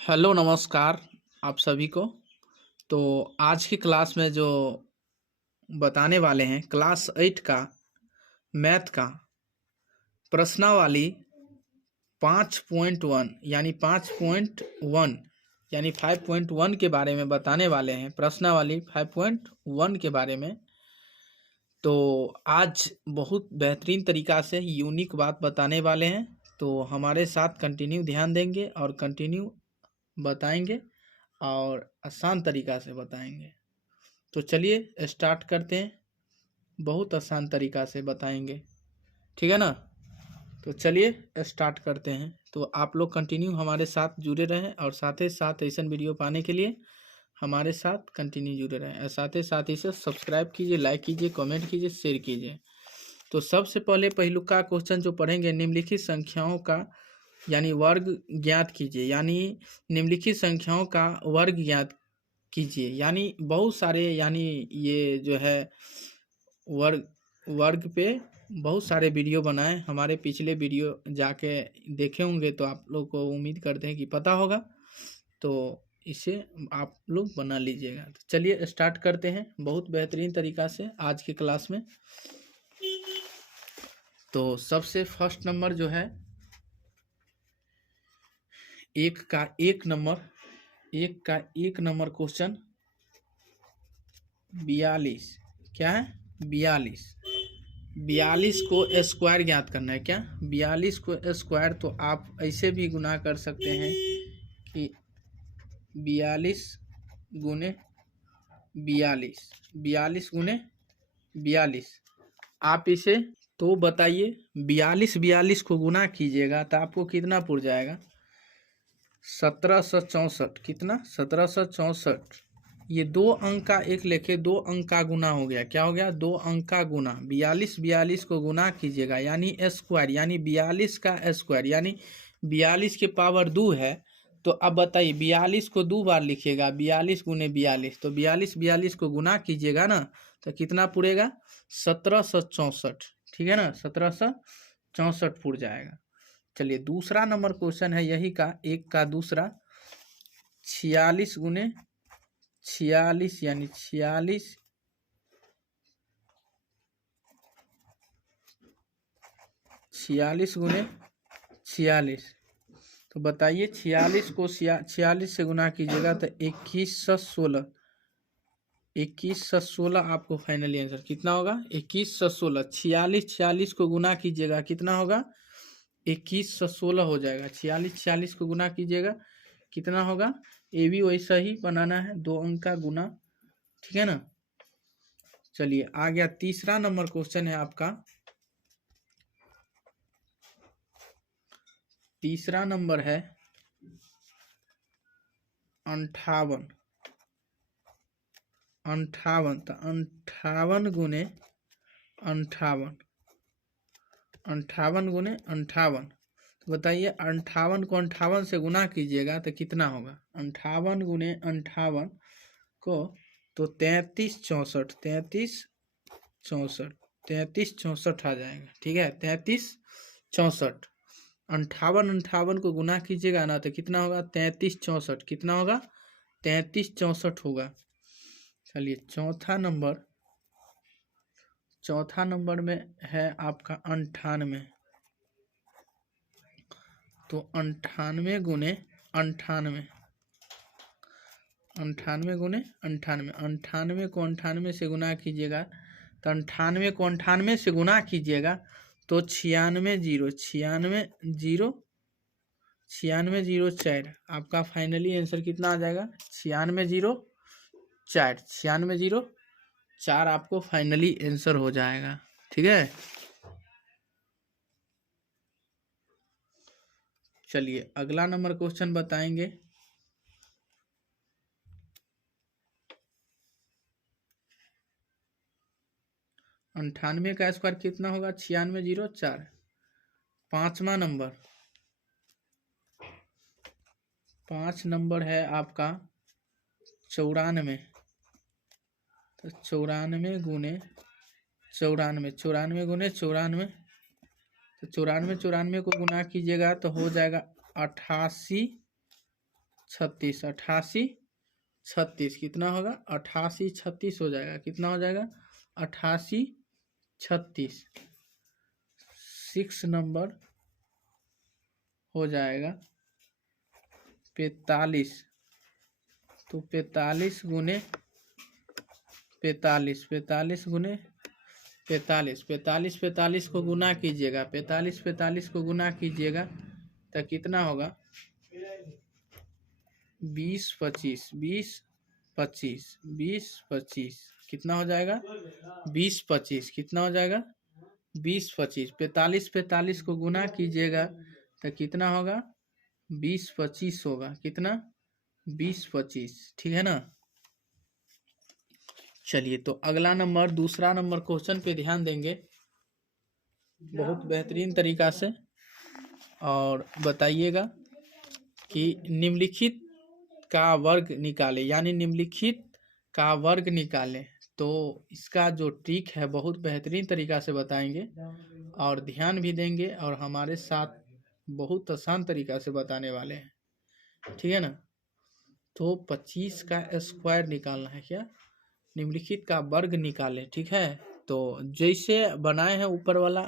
Hello नमस्कार आप सभी को। तो आज की क्लास में जो बताने वाले हैं क्लास 8 का मैथ का प्रश्नावली 5.1 यानी 5.1 यानी 5.1 के बारे में बताने वाले हैं। प्रश्नावली 5.1 के बारे में तो आज बहुत बेहतरीन तरीका से यूनिक बात बताने वाले हैं। तो हमारे साथ कंटिन्यू ध्यान देंगे और कंटिन्यू बताएंगे और आसान तरीका से बताएंगे। तो चलिए स्टार्ट करते हैं। बहुत आसान तरीका से बताएंगे, ठीक है ना। तो चलिए स्टार्ट करते हैं। तो आप लोग कंटिन्यू हमारे साथ जुड़े रहें और साथ ही साथ ऐसा वीडियो पाने के लिए हमारे साथ कंटिन्यू जुड़े रहें और साथ ही इसे सब्सक्राइब कीजिए, लाइक कीजिए, कमेंट कीजिए, शेयर कीजिए। तो सबसे पहले पहिलुका क्वेश्चन जो पढ़ेंगे, निम्नलिखित संख्याओं का यानी वर्ग ज्ञात कीजिए। यानी निम्नलिखित संख्याओं का वर्ग ज्ञात कीजिए। यानी बहुत सारे यानी ये जो है वर्ग वर्ग पे बहुत सारे वीडियो बनाए। हमारे पिछले वीडियो जाके देखे होंगे तो आप लोग को उम्मीद करते हैं कि पता होगा। तो इसे आप लोग बना लीजिएगा। तो चलिए स्टार्ट करते हैं बहुत बेहतरीन तरीका से आज की क्लास में। तो सबसे फर्स्ट नंबर जो है एक का एक नंबर क्वेश्चन 42। क्या है? 42। 42 को स्क्वायर ज्ञात करना है। क्या 42 को स्क्वायर? तो आप ऐसे भी गुना कर सकते हैं कि 42 गुने 42, 42 गुने 42। आप इसे तो बताइए 42 को गुना कीजिएगा तो आपको कितना पुर जाएगा? 1764। कितना? 1764। ये दो अंक का एक लेखे दो अंक का गुना हो गया। क्या हो गया? दो अंक का गुना। 42 को गुना कीजिएगा यानी स्क्वायर, यानी 42 का स्क्वायर यानी 42 के पावर 2 है। तो अब बताइए 42 को 2 बार लिखिएगा, 42 गुने 42। तो 42 को गुना कीजिएगा ना तो कितना पुरेगा? 1764। ठीक है ना, 1764 पुर जाएगा। चलिए दूसरा नंबर क्वेश्चन है यही का एक का दूसरा 46 गुने 46 यानी 46 गुने 46। तो बताइए 46 को 46 से गुना कीजिएगा तो 2116। 2116 आपको फाइनली आंसर कितना होगा? 2116। 46 को गुना कीजिएगा कितना होगा? 2116 हो जाएगा। 46 को गुना कीजिएगा कितना होगा? ये भी वैसा ही बनाना है, दो अंक का गुना। ठीक है ना। चलिए आ गया तीसरा नंबर क्वेश्चन है आपका। तीसरा नंबर है 58। 58 तो 58 गुने 58। 58 गुने 58। तो बताइए 58 को 58 से गुना कीजिएगा तो कितना होगा? 58 गुने 58 को तो 3364। 3364 आ जाएगा। ठीक है, 3364। 58 को गुना कीजिएगा ना तो कितना होगा? 3364। कितना होगा? 3364 होगा। चलिए चौथा नंबर में है आपका 98। तो 98 गुने 98। 98 गुने 98। 98 को 98 से गुना कीजिएगा तो 98 को 98 से गुना कीजिएगा तो 9604। आपका फाइनली आंसर कितना आ जाएगा? 9604। 9604 आपको फाइनली आंसर हो जाएगा। ठीक है। चलिए अगला नंबर क्वेश्चन बताएंगे। 98 का स्क्वायर कितना होगा? 9604। पांच नंबर है आपका 94। तो 94 गुने 94। 94 गुने 94। तो 94 को गुना कीजिएगा तो हो जाएगा 88 36, 88 36 कितना होगा? 88 36 हो जाएगा। कितना हो जाएगा? 88 36। 6 नंबर हो जाएगा 45। तो 45 गुने 45, 45 गुने 45, 45 45 को गुना कीजिएगा, 45 45 को गुना कीजिएगा तो कितना होगा? 20 25, 20 25, 20 25 कितना हो जाएगा? 20 25 कितना हो जाएगा? 20 25, 45 45 को गुना कीजिएगा तो कितना होगा? 20 25 होगा। कितना? 20 25, ठीक है ना। चलिए तो अगला नंबर, दूसरा नंबर क्वेश्चन पे ध्यान देंगे बहुत बेहतरीन तरीका से, और बताइएगा कि निम्नलिखित का वर्ग निकाले, यानी निम्नलिखित का वर्ग निकालें। तो इसका जो ट्रिक है बहुत बेहतरीन तरीका से बताएंगे और ध्यान भी देंगे, और हमारे साथ बहुत आसान तरीका से बताने वाले हैं, ठीक है ना। तो 25 का स्क्वायर निकालना है क्या? निम्नलिखित का वर्ग निकालें, ठीक है। तो जैसे बनाए हैं ऊपर वाला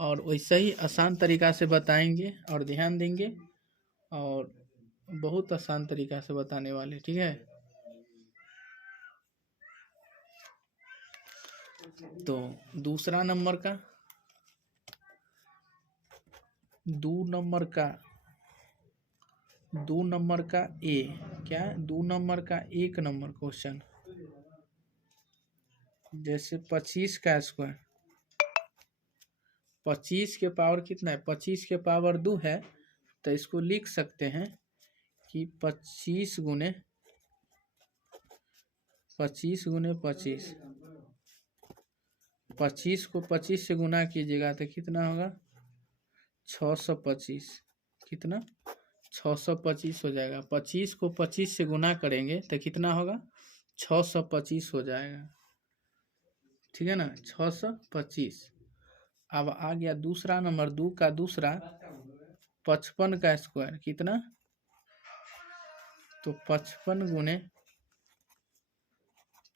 और वैसे ही आसान तरीका से बताएंगे और ध्यान देंगे, और बहुत आसान तरीका से बताने वाले, ठीक है। तो दूसरा नंबर का, 2 नंबर का, 2 नंबर का ए, क्या 2 नंबर का 1 नंबर क्वेश्चन, जैसे 25 का स्क्वायर, 25 के पावर कितना है? 25 के पावर 2 है, तो इसको लिख सकते हैं कि 25 गुने 25 गुने 25, 25 को 25 से गुना कीजिएगा तो कितना होगा? 625। कितना? 625 हो जाएगा। 25 को 25 से गुना करेंगे तो कितना होगा? 625 हो जाएगा, ठीक है ना। 625। अब आ गया दूसरा नंबर, 2 का दूसरा, 55 का स्क्वायर, कितना? तो 55 गुने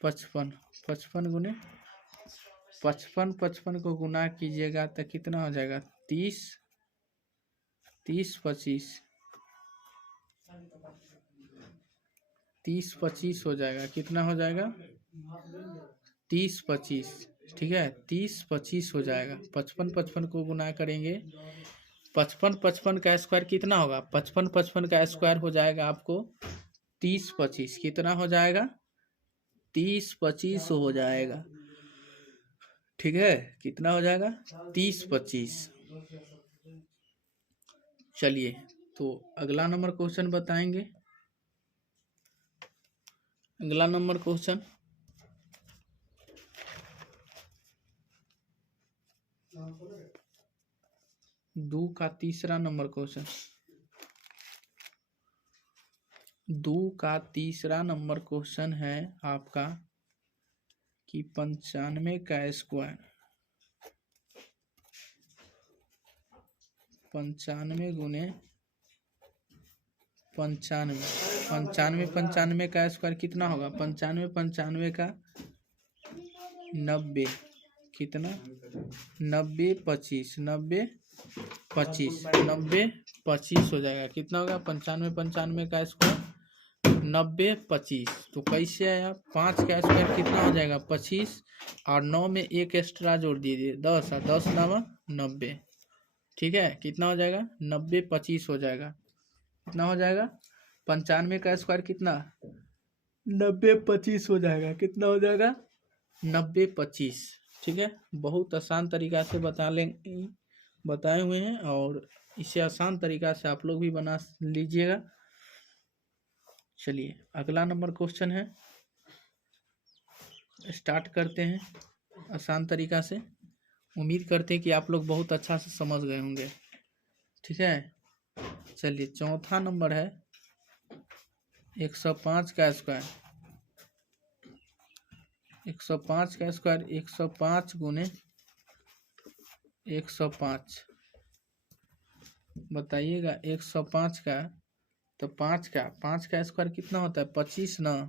55, 55 गुने 55, 55 को गुना कीजिएगा तो कितना हो जाएगा? 30, 30 25, 30 25 हो जाएगा। कितना हो जाएगा? 30 25, ठीक है। 30 25 हो जाएगा। 55 55 को गुना करेंगे, 55 55 का स्क्वायर कितना होगा? 55 55 का स्क्वायर हो जाएगा आपको 30 25। कितना हो जाएगा? 30 25 हो जाएगा, ठीक है। कितना हो जाएगा? 30 25। चलिए तो अगला नंबर क्वेश्चन बताएंगे। अगला नंबर क्वेश्चन, 2 का तीसरा नंबर क्वेश्चन, 2 का तीसरा नंबर क्वेश्चन है आपका कि 95 का स्क्वायर, 95 गुने 95, 95 95 का स्क्वायर कितना होगा? 95 95 का 90, कितना? 90 25, 90 25, 90 25 हो जाएगा। कितना होगा? 95 95 का स्क्वायर 90 25। तो कैसे आया? 5 का स्क्वायर कितना हो जाएगा? 25, और 9 में एक एक्स्ट्रा जोड़ दीजिए 10, और 10 9 90, ठीक है। कितना हो जाएगा? 90 25 हो जाएगा। कितना हो जाएगा? 95 का स्क्वायर कितना? 90 25 हो जाएगा। कितना हो जाएगा? 90 25, ठीक है। बहुत आसान तरीका से बताए हुए हैं, और इसे आसान तरीका से आप लोग भी बना लीजिएगा। चलिए अगला नंबर क्वेश्चन है, स्टार्ट करते हैं आसान तरीका से। उम्मीद करते हैं कि आप लोग बहुत अच्छा से समझ गए होंगे, ठीक है। चलिए चौथा नंबर है 105 का स्क्वायर, 105 का स्क्वायर 105 गुने 105, बताइएगा 105 का तो 5 का स्क्वायर कितना होता है 25 ना,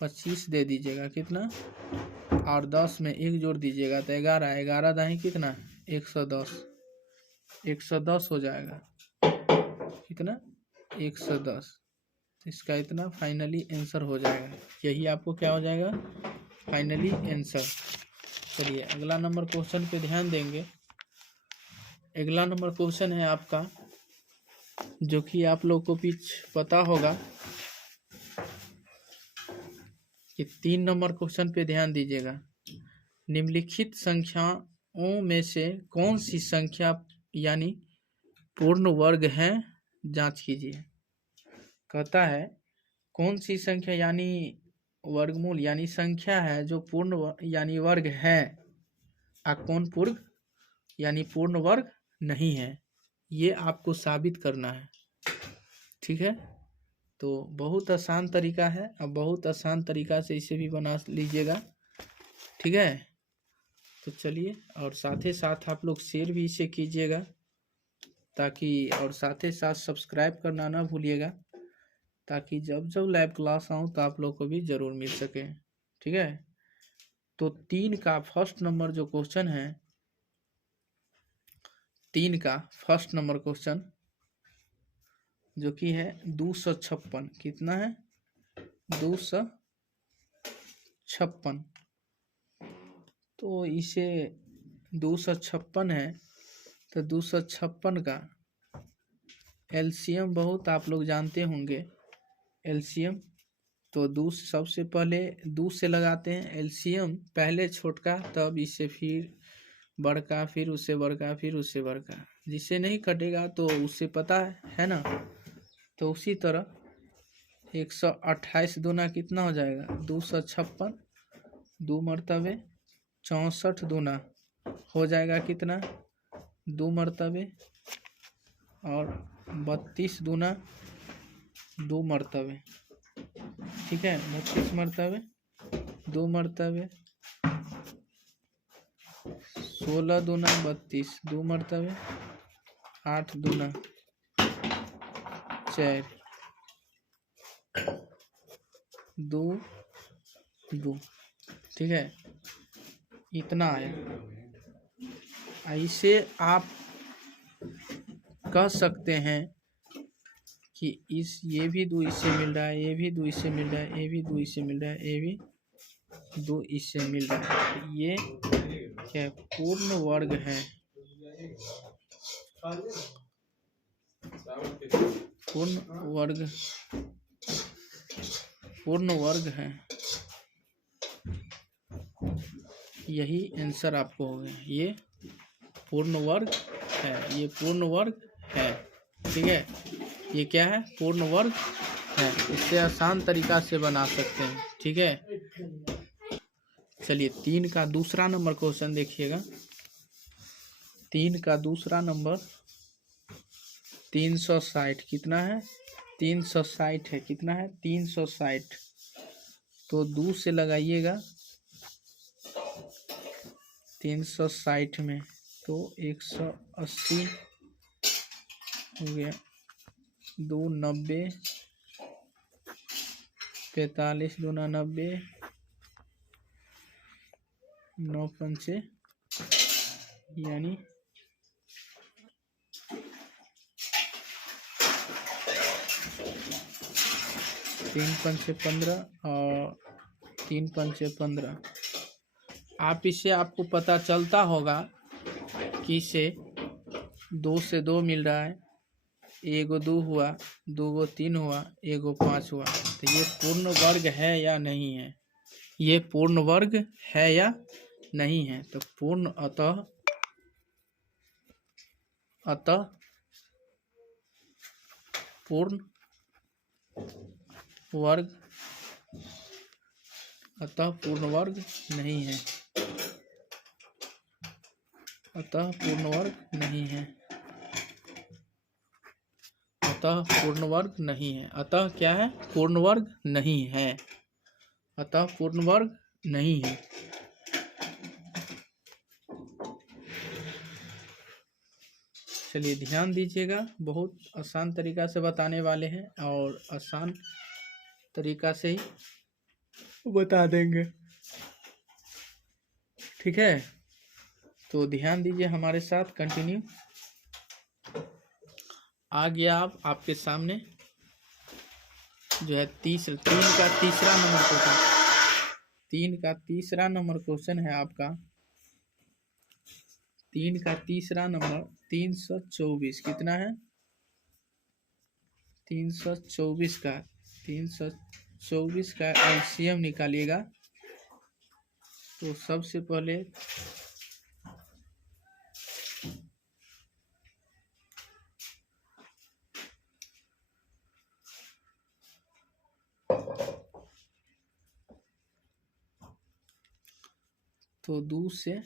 25 दे दीजिएगा कितना, और 10 में 1 जोड़ दीजिएगा तो 11, 11 दाही कितना 110, 110 हो जाएगा कितना 110। इसका इतना फाइनली आंसर हो जाएगा, यही आपको क्या हो जाएगा फाइनली आंसर। चलिए अगला नंबर क्वेश्चन पे ध्यान देंगे। अगला नंबर क्वेश्चन है आपका, जो कि आप लोग को भी पता होगा कि 3 नंबर क्वेश्चन पे ध्यान दीजिएगा। निम्नलिखित संख्याओं में से कौन सी संख्या यानी पूर्ण वर्ग है, जांच कीजिए। कहता है कौन सी संख्या यानी वर्गमूल यानी संख्या है जो पूर्ण यानी वर्ग है, और कौन पूर्ण यानी पूर्ण वर्ग नहीं है, ये आपको साबित करना है। ठीक है, तो बहुत आसान तरीका है, अब बहुत आसान तरीका से इसे भी बना लीजिएगा। ठीक है, तो चलिए, और साथ ही साथ आप लोग शेयर भी इसे कीजिएगा ताकि, और साथ ही साथ सब्सक्राइब करना ना भूलिएगा, ताकि जब जब लाइव क्लास आऊँ तो आप लोग को भी ज़रूर मिल सके। ठीक है, तो 3 का फर्स्ट नंबर जो क्वेश्चन है, 3 का फर्स्ट नंबर क्वेश्चन जो कि है 256, कितना है 256। तो इसे 256 है, तो 256 का एलसीएम बहुत आप लोग जानते होंगे। एलसीएम तो सबसे पहले 2 से लगाते हैं एलसीएम, पहले छोटका तब इससे फिर बड़का, फिर उससे बड़का, फिर उससे बड़का, जिससे नहीं कटेगा तो उससे पता है ना। तो उसी तरह 128 दूना कितना हो जाएगा 256, 2 मरतबे 64 दूना हो जाएगा कितना 2 मरतबे, और 32 दूना 2 मरतबे। ठीक है, 32 मरतबे 2 मरतबे, 16 दूना 32 2 मरतबे, 8 दूना 4 2 2। ठीक है, इतना आया। ऐसे आप कह सकते हैं कि ये भी 2 इससे मिल रहा है, ये भी 2 इससे मिल रहा है, ये भी 2 इससे मिल रहा है, ये भी 2 इससे मिल रहा है, ये क्या पूर्ण वर्ग है, पूर्ण वर्ग है। यही आंसर आपको हो गया, ये पूर्ण वर्ग है, ये पूर्ण वर्ग है। ठीक है, ये क्या है पूर्ण वर्ग है, इससे आसान तरीका से बना सकते हैं। ठीक है, चलिए 3 का दूसरा नंबर क्वेश्चन देखिएगा। 3 का दूसरा नंबर 360, कितना है 360 है, कितना है 360। तो 2 से लगाइएगा 360 में, तो 180 हो गया, 2 90, 45 दूना 90, 9 पंचे यानी 3 पंचे 15 और 3 पंचे 15। आप इसे आपको पता चलता होगा कि इसे 2 से 2 मिल रहा है, 1 2 हुआ, 2 3 हुआ, 1 5 हुआ। तो ये पूर्ण वर्ग है या नहीं है, ये पूर्ण वर्ग है या नहीं है। तो पूर्ण अतः पूर्ण वर्ग, अतः पूर्ण वर्ग नहीं है, अतः पूर्ण वर्ग नहीं है, अतः पूर्ण वर्ग नहीं है। अतः क्या है पूर्ण वर्ग नहीं है, अतः पूर्ण वर्ग नहीं है। चलिए ध्यान दीजिएगा, बहुत आसान तरीका से बताने वाले हैं और आसान तरीका से ही बता देंगे, ठीक है। तो ध्यान दीजिए हमारे साथ, कंटिन्यू। आ गया आप आपके सामने जो है तीन का तीसरा नंबर क्वेश्चन। 3 का तीसरा नंबर क्वेश्चन है आपका। 3 का तीसरा नंबर 324 कितना है? 324 का एलसीएम निकालिएगा। तो सबसे पहले तो 2 से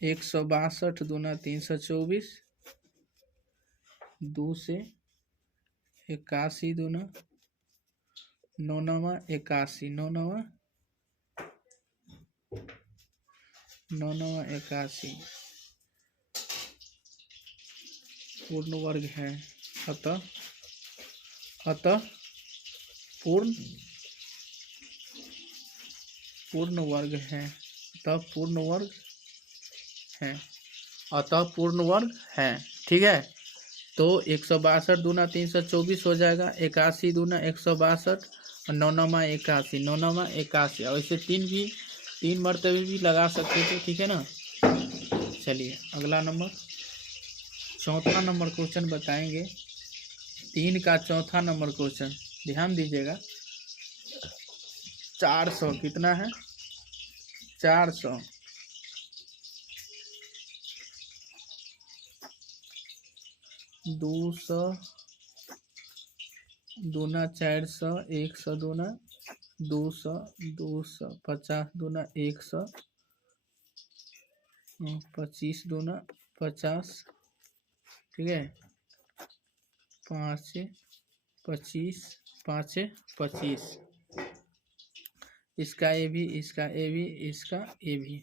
162 दूना 324, 2 से 81 दूना 9 81, 9 81 पूर्ण वर्ग है। अतः पूर्ण वर्ग है। अतः पूर्ण वर्ग है, ठीक है। तो 162 दूना 324 हो जाएगा, 81 दूना 162 और 9 81, 9 81, और इसे 3 मरतबे भी लगा सकते थे, ठीक है ना। चलिए अगला नंबर, चौथा नंबर क्वेश्चन बताएंगे। 3 का चौथा नंबर क्वेश्चन, ध्यान दीजिएगा। 400 कितना है? 400 200 दूना 400, 100 दूना 200, 250 दूना 100, 25 दूना 50, ठीक है। 5 25, 5 25, इसका ए भी, इसका ए भी, इसका ए भी।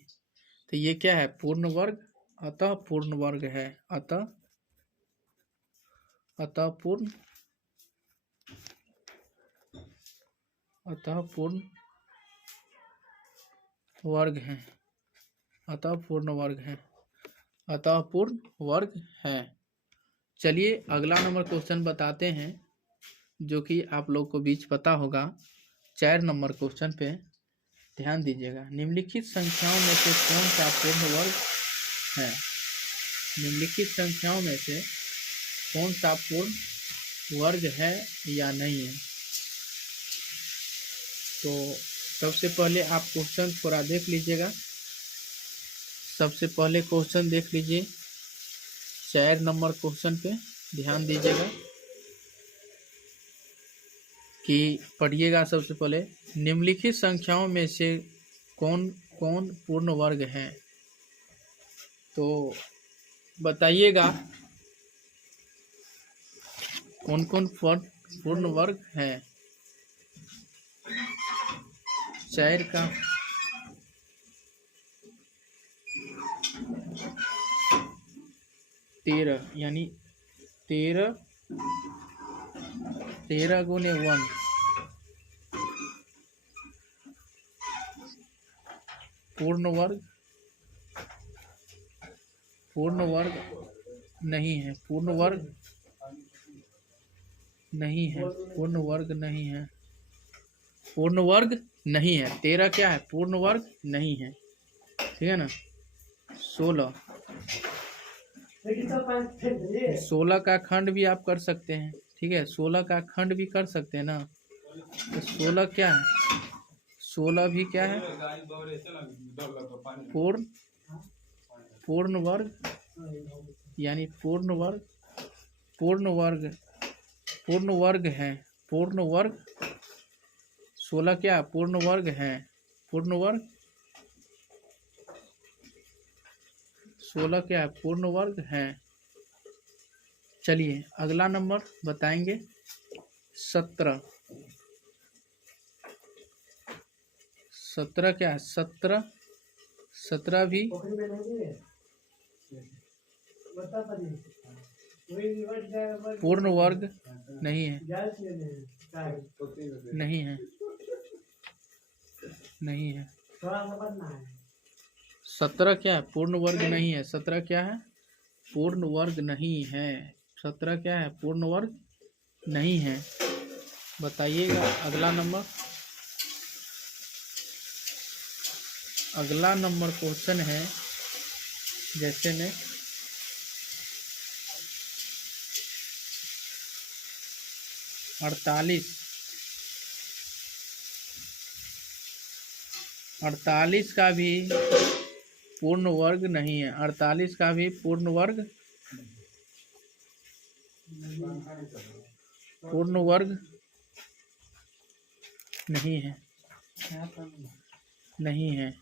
तो ये क्या है? पूर्ण वर्ग। अतः पूर्ण वर्ग है। अतः पूर्ण वर्ग है। अतः पूर्ण वर्ग है। चलिए अगला नंबर क्वेश्चन बताते हैं, जो कि आप लोग को बीच पता होगा। 4 नंबर क्वेश्चन पे ध्यान दीजिएगा। निम्नलिखित संख्याओं में से कौन सा पूर्ण वर्ग है? निम्नलिखित संख्याओं में से कौन सा पूर्ण वर्ग है या नहीं है? तो सबसे पहले आप क्वेश्चन थोड़ा देख लीजिएगा। सबसे पहले क्वेश्चन देख लीजिए, 4 नंबर क्वेश्चन पे ध्यान दीजिएगा कि पढ़िएगा। सबसे पहले, निम्नलिखित संख्याओं में से कौन कौन पूर्ण वर्ग है? तो बताइएगा कौन कौन पूर्ण वर्ग है। 4 का 13, यानी 13 गुने 1 पूर्ण वर्ग नहीं है। पूर्ण वर्ग नहीं है। 13 क्या है? पूर्ण वर्ग नहीं है, ठीक है ना। 16 का खंड भी आप कर सकते हैं, ठीक है। 16 का खंड भी कर सकते हैं ना। तो 16 क्या है? 16 भी क्या है? पूर्ण वर्ग, यानी पूर्ण वर्ग है। 16 क्या? पूर्ण वर्ग है। 16 क्या है? पूर्ण वर्ग है। चलिए अगला नंबर बताएंगे। 17 क्या है? 17 भी पूर्ण वर्ग नहीं है, नहीं है, नहीं है। 17 क्या है? पूर्ण वर्ग नहीं है। 17 क्या है? पूर्ण वर्ग नहीं है। 17 क्या है? पूर्ण वर्ग नहीं है। बताइएगा अगला नंबर। अगला नंबर क्वेश्चन है जैसे ने 48 का भी पूर्ण वर्ग नहीं है। 48 का भी पूर्ण वर्ग नहीं है, नहीं है।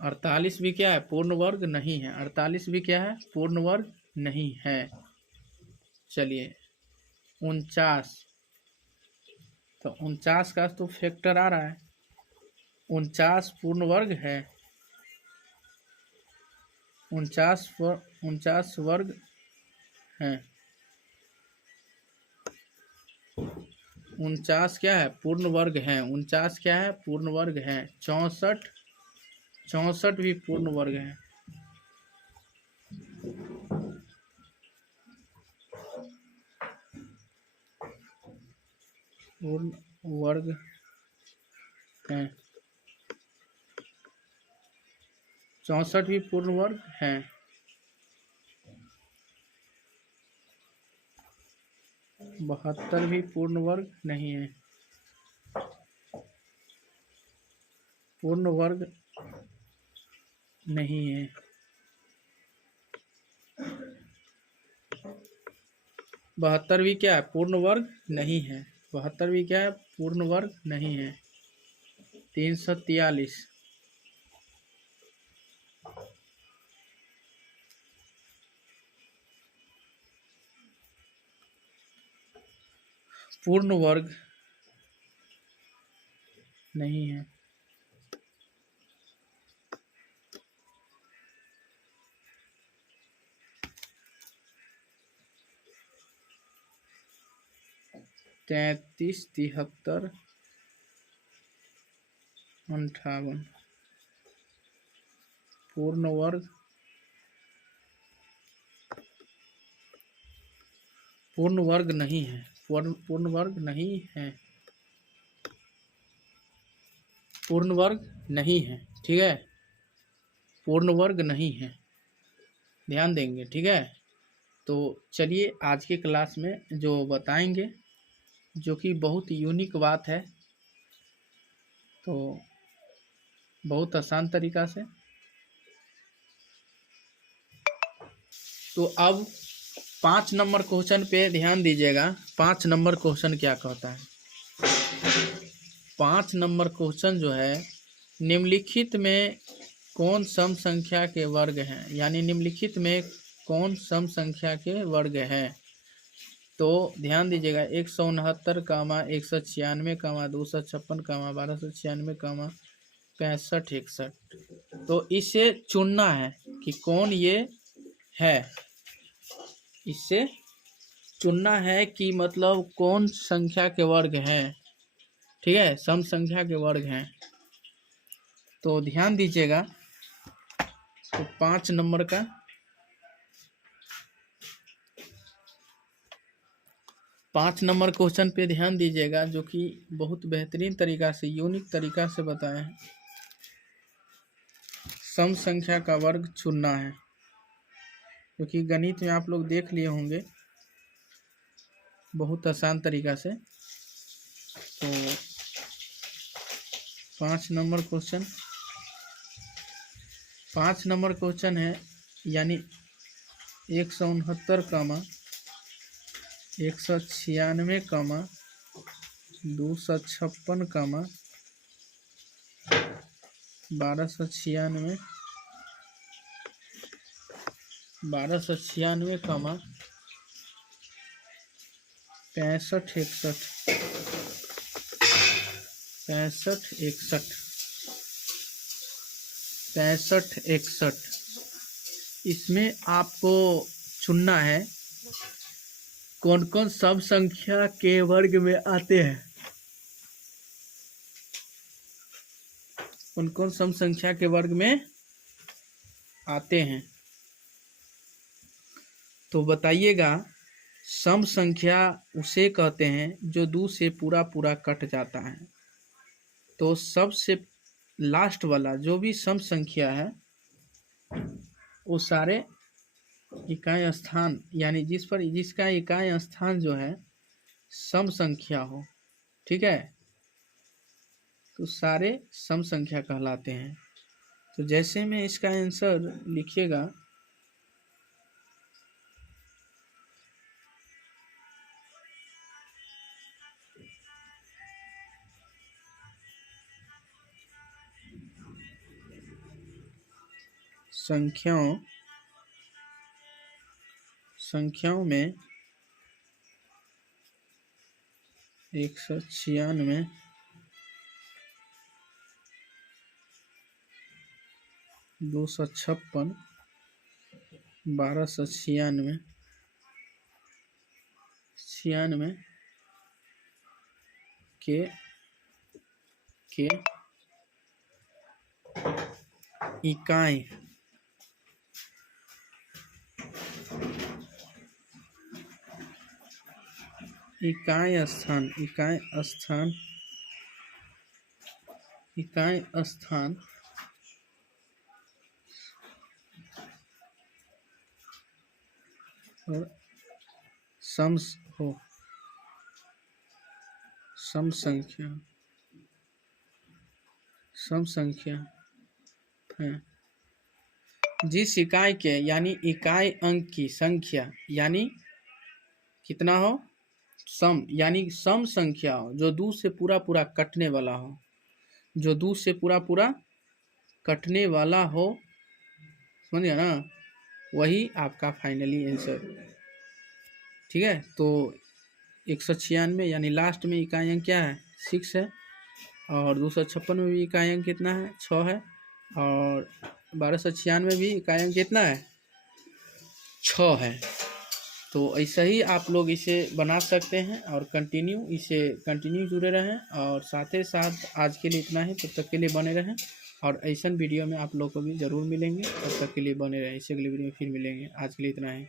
48 भी क्या है? पूर्ण वर्ग नहीं है। 48 भी क्या है? पूर्ण वर्ग नहीं है। चलिए 49, तो 49 का तो फैक्टर आ रहा है। 49 पूर्ण वर्ग है। 49 वर्ग है। 49 क्या है? पूर्ण वर्ग है। 49 क्या है? पूर्ण वर्ग है। 64 भी पूर्ण वर्ग है। पूर्ण वर्ग है। 64 भी पूर्ण वर्ग है। 72 भी पूर्ण वर्ग नहीं है। पूर्ण वर्ग नहीं है। 72 भी क्या है? पूर्ण वर्ग नहीं है। 72 भी क्या है? पूर्ण वर्ग नहीं है। 343 पूर्ण वर्ग नहीं है। 33, 73, 58 पूर्ण वर्ग नहीं है। पूर्ण वर्ग नहीं है। पूर्ण वर्ग नहीं है। ठीक है, पूर्ण वर्ग नहीं है, ध्यान देंगे। ठीक है, तो चलिए आज की क्लास में जो बताएंगे, जो कि बहुत यूनिक बात है, तो बहुत आसान तरीका से। तो अब 5 नंबर क्वेश्चन पे ध्यान दीजिएगा। 5 नंबर क्वेश्चन क्या कहता है? 5 नंबर क्वेश्चन जो है, निम्नलिखित में कौन सम संख्या के वर्ग हैं? यानी निम्नलिखित में कौन सम संख्या के वर्ग हैं? तो ध्यान दीजिएगा। 169, 196, 256, 1296, 65, 61। तो इसे चुनना है कि कौन ये है। इससे चुनना है कि मतलब कौन संख्या के वर्ग हैं। ठीक है, सम संख्या के वर्ग हैं। तो ध्यान दीजिएगा। तो 5 नंबर का 5 नंबर क्वेश्चन पे ध्यान दीजिएगा, जो कि बहुत बेहतरीन तरीका से, यूनिक तरीका से बताए हैं। सम संख्या का वर्ग चुनना है, क्योंकि गणित में आप लोग देख लिए होंगे बहुत आसान तरीका से। तो 5 नंबर क्वेश्चन, 5 नंबर क्वेश्चन है, यानी 169, 196, 256, 1296, 1296, 65, 61, 65, 61। 65 61, इसमें आपको चुनना है कौन कौन सम संख्या के वर्ग में आते हैं, कौन कौन सम संख्या के वर्ग में आते हैं। तो बताइएगा, सम संख्या उसे कहते हैं जो 2 से पूरा पूरा कट जाता है। तो सबसे लास्ट वाला जो भी सम संख्या है वो सारे इकाई स्थान, यानी जिसका इकाई स्थान जो है सम संख्या हो, ठीक है, तो सारे सम संख्या कहलाते हैं। तो जैसे में इसका आंसर लिखिएगा, संख्याओं में 196, 256, 1296, 96 के इकाई स्थान और सम संख्या है। जिस इकाई के यानी इकाई अंक की संख्या यानी कितना हो, सम, यानी सम संख्या हो जो 2 से पूरा पूरा कटने वाला हो, जो 2 से पूरा पूरा कटने वाला हो, समझ गया ना, वही आपका फाइनली आंसर, ठीक है। तो 196 यानी लास्ट में इकाई अंक क्या है, 6 है, और 256 में भी इकाई अंक कितना है, 6 है, और 1296 में भी इकाई अंक कितना है, 6 है। तो ऐसा ही आप लोग इसे बना सकते हैं और कंटिन्यू जुड़े रहें, और साथ ही साथ आज के लिए इतना ही, तब तक के लिए बने रहें, और ऐसा वीडियो में आप लोग को भी ज़रूर मिलेंगे, तब तक के लिए बने रहें। इससे अगले वीडियो में फिर मिलेंगे, आज के लिए इतना ही।